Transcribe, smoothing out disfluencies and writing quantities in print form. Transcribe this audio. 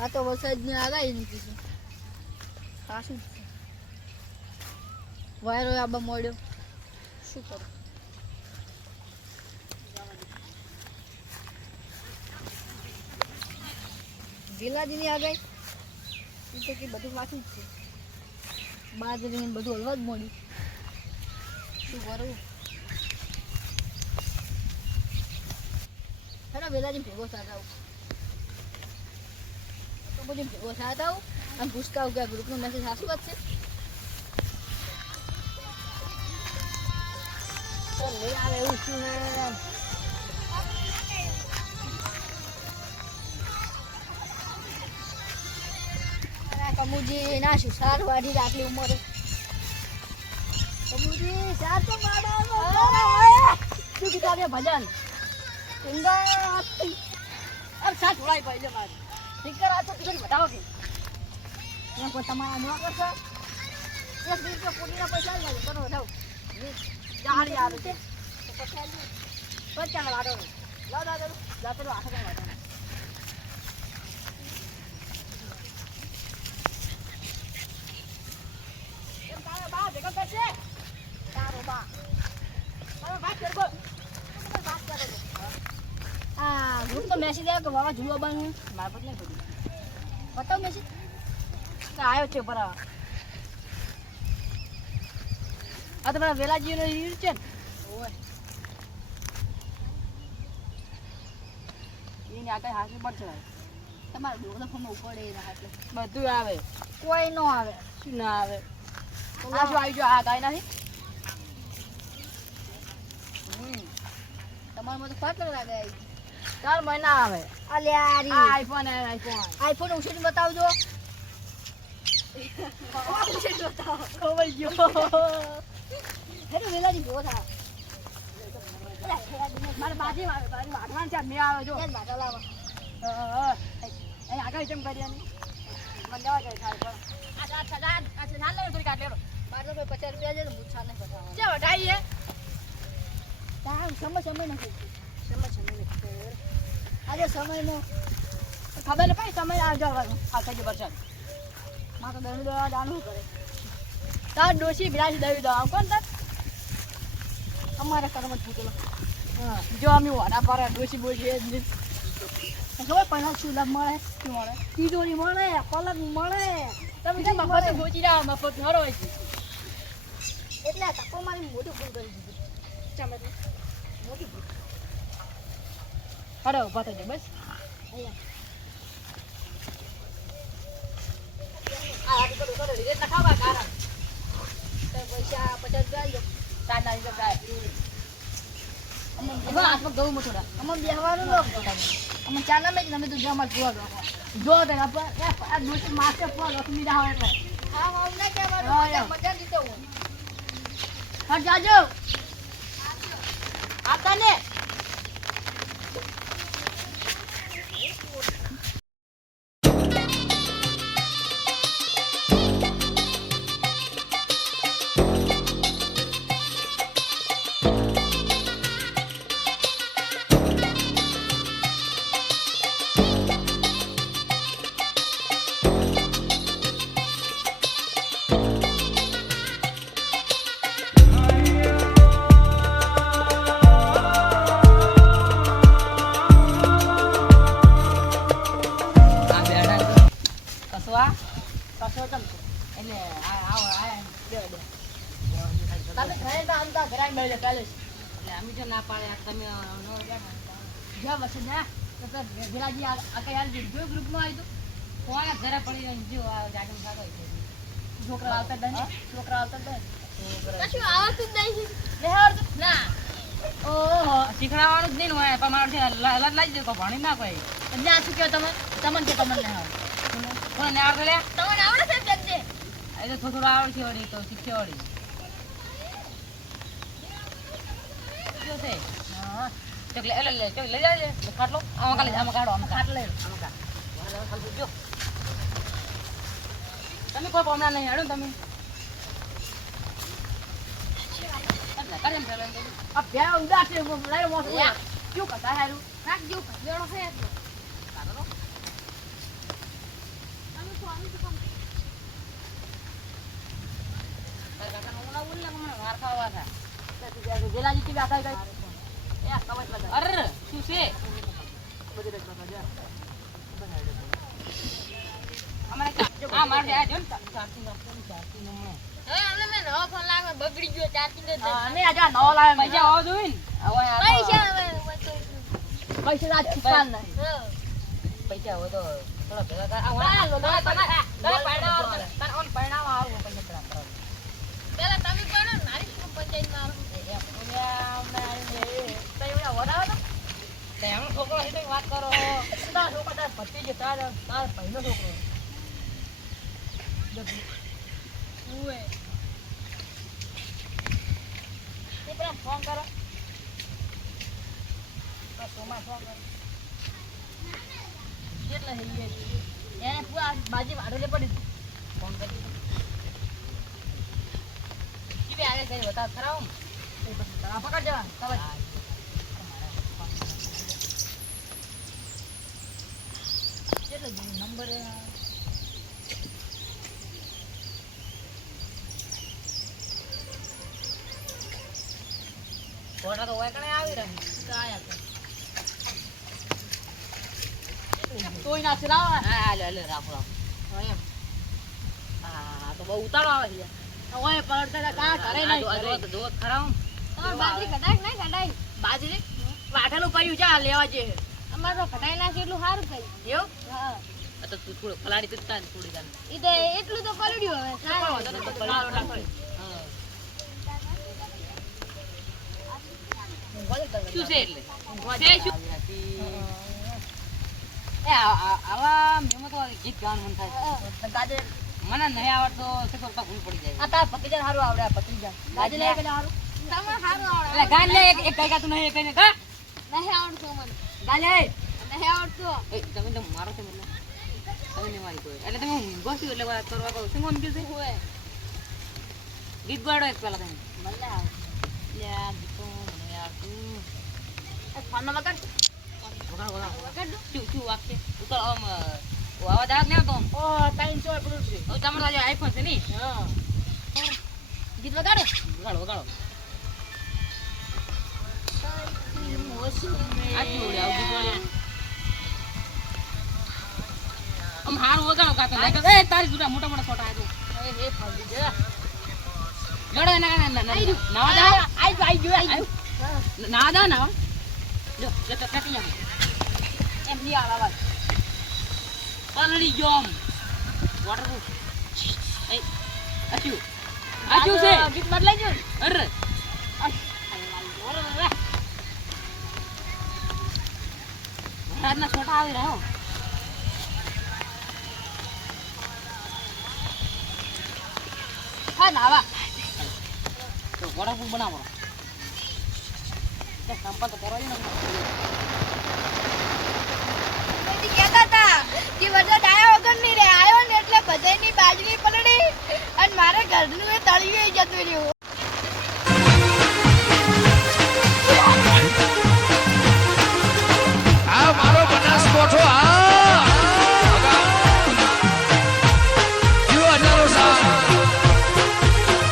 આ તો વરસાદની આગાહી નથી છે. ખાસું વાયરો આબા મળ્યો. શું કરું? ગેલાજીની આગાહી એ તો કે બધું પાછું જ છે. બાજરી બધું હલવા જ મળ્યું. શું કરું? હેલો વેલાજી ભેગો થતા આવું તો પછી ભેગો થતા આવું અને પૂછતા આવું કે આ ગ્રુપનો મેસેજ સાચું વાત છે. નહીં આવે એવું શું ને કમુજી ના શું સાર વાઢી આટલી ઉંમરે કમુજી સાર તો માડો શું કીધું ભજન અરે સાત ઉડાઈ પાઈ મારી ઠીકર આ તો ટિકિટ બતાવો કે એમ કોઈ તમારા ન કરશો 1 રૂપિયા કોટીના પૈસા લાગે કરો જાવ ચાલી આવે છે તો પછી ચાલ વાડો લાવ દાદા જાતે આખો વાડો એમ તારા બા ભેગા કરશે તારો બા વાત કરબો વાત કરો આ ગ્રુપ તો મેસેજ આવ્યો કે વાવા જુઓ બન મારા પર નહીં બધું બતાવ મેસેજ આવ્યો છે બરાબર. આ તો મારા વેલાજીનો રીલ છે ને ઓય એની આગળ હાથે પડશે તમારે દોડો ફોન ઉપડે એના હાથે બધું આવે કોઈ નો આવે શું ના આવે આ શું આવી ગયો આ ગાય નથી તમારામાં તો પાત્ર લાગે 4 મહિના આવે અલ્યા આઈફોન ઉછીને બતાવજો ઉછીને બતાવો ખવાઈ ગયો હેલો વેલાજી જો થા મારે બાજી વાગવાન છે મે આવે જો એ બાટા લાવો અહીં આગળ જેમ કર્યા ની મને દેવા જાય ખાય પણ આ ના લે થોડી કાટ લેરો 1250 રૂપિયા છે મુછા નહીં બતાવો જે વટાઈએ તામ સમય નથી આજે સમયનો ખબર ન પડી સમય આ જવાનો આ થઈ ગયો વરસાદ માં તો દહીં દવા દાણું કરે તાર ડોશી બિરાજી દવી દવા કોણ તાર અમારે કર્મ જ પૂછેલો હા જો અમે વાડા પર ડોશી બોલી ખબર પણ શું લાભ મળે શું મળે તિજોરી મળે પલંગ મળે તમે કેમ મફત ગોચી રહ્યા મફત નરો હોય છે એટલે તકો મારી મોટું ફોન કરી દીધું ચામે મોટી ફોન હડો ઉભા થઈ જાઓ બસ અહીંયા કરો રીત ના ખાવા કારણ પૈસા 50 રૂપિયા લો તાના હિસાબ થાય અમે હાથમાં ગૌ મોટોડા અમે બેહવાનું નો અમે ચાના મે તમે તો જમા જો દે આ દોસ્ત માસે પર લખમી દા હોય એટલે હા હા ના કહેવાનું મજા દીતો હું હટ જાજો આતા ને ના પાડે તમે જ્યાં વસે ના વેલાજી આ કઈ હાલ જો ગ્રુપમાં આવી તો કોણ ઘરે પડી જો આ ગાડી ખાતો છોકરા આવતા દે કશું આવતું જ નહીં લેહર ના ઓહો શીખડાવવાનું જ નહીં હોય પણ મારું લત લાગી દે ભણી ના કોઈ એટલે આ શું કહો તમે તમને કે તમને નહીં આવડે કોણ ને આવડે લે તમને આવડે છે બેન દે એટલે થોડું આવડે વળી તો શીખ્યો વળી છે હા ચકલે લે ચક લઈ જાય ખાટલો આમાં કાલે આમાં કાઢો આમાં ખાટ લે આમાં કાઢ વાળા ખાલી જો તમે કોઈ પામના નહીં હેડો તમે એટલે કરે એમ પેલો આ બે ઉદાસ છે લઈ મોસ ક્યું કતા હેરું નાખ જો લેડો છે કાઢો માર ખાવા થા વેલાજી થી આખા ગઈ એ કવચ લગા અરે શું છે બધી રખ લગા જા અમારે આ માર દે આ જો ને ચાર્જિંગ નો હવે અમને મેં નવો ફોન લાવ્યો બગડી ગયો ચાર્જિંગ જ ને આજા નવો લાવ્યો પૈસા આવો જોઈન હવે પૈસા હવે પૈસા આજ છુપાન નહીં પૈસા હોય તો થોડા ભેગા કર આ તને ઓન પરિણામ આવું પૈસા પેલા પેલા તમે કોણ મારી શું પંચાયત માં એમનો છોકરો છે તો વાત કરો તાર છોકરો તાર પતિ છે તાર પહેલો છોકરો ઓએ એ પેલા ફોન કરો બસ સોમા ફોન કરો કેટલા થઈ ગયા એને પૂરા બાજી વાડોલે પડી ફોન કરી ઈ બે આવે કઈ બતા ખરાવ આ પકડ જવા કવચ કેટલો નંબર કોટા તો હોય કણે આવી રહી આયા તોય ના ચલાવા હા લે લે રાખો રાખો એમ હા તો બહુ ઉતાળો આવે છે ઓય પડતા કા ઘરે નહીં જો જો ખરાવ બાજરી કડાક ના કડાઈ બાજરી વાઢેલું પડ્યું છે આ લેવા જે અમારો કડાઈ નાખી એટલું સારું કર્યું એવું હા આ તો તું થોડો ફલાડી તું તાન થોડી તાન ઈ તો એટલું તો પલડ્યું હવે સારું લારો લાખો હા બોલ કર શું છે એટલે છે શું એ આવા મેમો તો ગીત ગાવાનું મન થાય ગાજે મને નહીં આવડતો સકો તો ભૂલ પડી જાય આ તાર પકીજાન હારું આવડે આ પકીજાન ગાજે લે કે હારું તમે સારું આવડે એટલે ગાન લે એક કઈ ગાતું નહીં કઈને ગા નહીં આવડતું મને ગાલે નહીં આવડતું એ તમે તો મારો છે મતલબ તમે ને મારી કોઈ એટલે તમે ગોસ્યું એટલે વાત કરવા કહો શું મન કીધું હોય ગીત ગાડો એક પેલા તમે મને આવ લે આ ગીતો મને આવતું એ ફોન નંબર કર વગાડો વગાડો વગર દો શું વાગશે તું તો આમ આવાજ આવે ને તો આમ ઓ 300 પડું છે હવે તમારો આજે આઈફોન છે ની હા ગીત વગાડે વગાડો વગાડો આ જોડે આવ ગીત વગાડો આમ હારું વગાડો ગાતો લાગે એ તારી જોડા મોટા મોટા છોટા આવ્યો એ હે ફાડી દે લડો ના ના ના નાવા દા આઈ ગયો ના દા ના જો જો તો કટી જામ એમ ની આવા પલડી ગયો આમ વોટરપ્રૂફ એ આચું આચું છે ગીત બદલાઈ ગયું અરે રાતના છોટા આવી રહ્યો હા નાવા તો વોટરપ્રૂફ બનાવો સંપર્ક તો કરો ને પછી કહેતા હતા કે બધા ડાયા વગર નહીં રે આયો ને એટલે બધાની બાજરી પલળી અને મારે ઘરનું એ તળિયું જતું રહ્યું